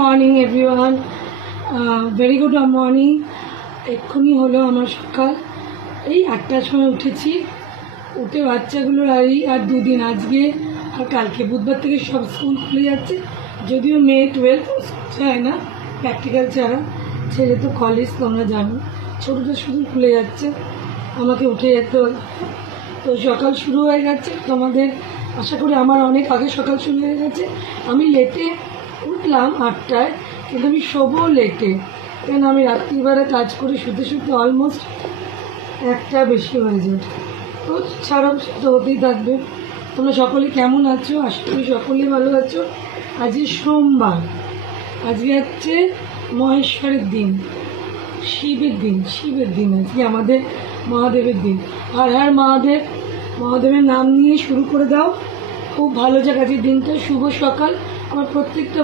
Morning everyone, very good morning. এক্ষুনি হলো আমার সকাল, এই 8টার সময় উঠেছি। উঠে বাচ্চাগুলোর আর দুদিন, আজকে আর কালকে বুধবার থেকে সব স্কুল খুলে যাচ্ছে। যদিও মেয়ে 12 যায় না প্র্যাকটিক্যাল ছাড়া, ছেলে তো কলেজ, তোমরা জানো। ছোটোটা শুধু খুলে যাচ্ছে, আমাকে উঠে যেতে হবে। তো সকাল শুরু হয়ে গেছে তোমাদের, আশা করি আমার অনেক আগে সকাল শুরু হয়ে গেছে। আমি লেটে উঠলাম 8টায়, কিন্তু আমি শোবো লেটে, কেন আমি রাত্রিবেলা কাজ করে শুতে শুতে অলমোস্ট 1টা বেশি হয়ে যায়। তো ছাড়াও তো হতেই থাকবে। তোমরা সকলে কেমন আছো? আশা করি সকলেই ভালো আছো। আজকে সোমবার, আজকে হচ্ছে মহেশ্বরের দিন, শিবের দিন আজকে আমাদের, মহাদেবের দিন। আর মহাদেবের নাম নিয়ে শুরু করে দাও, খুব ভালো জায়গা। আজকের দিনটা শুভ সকাল আমার প্রত্যেকটা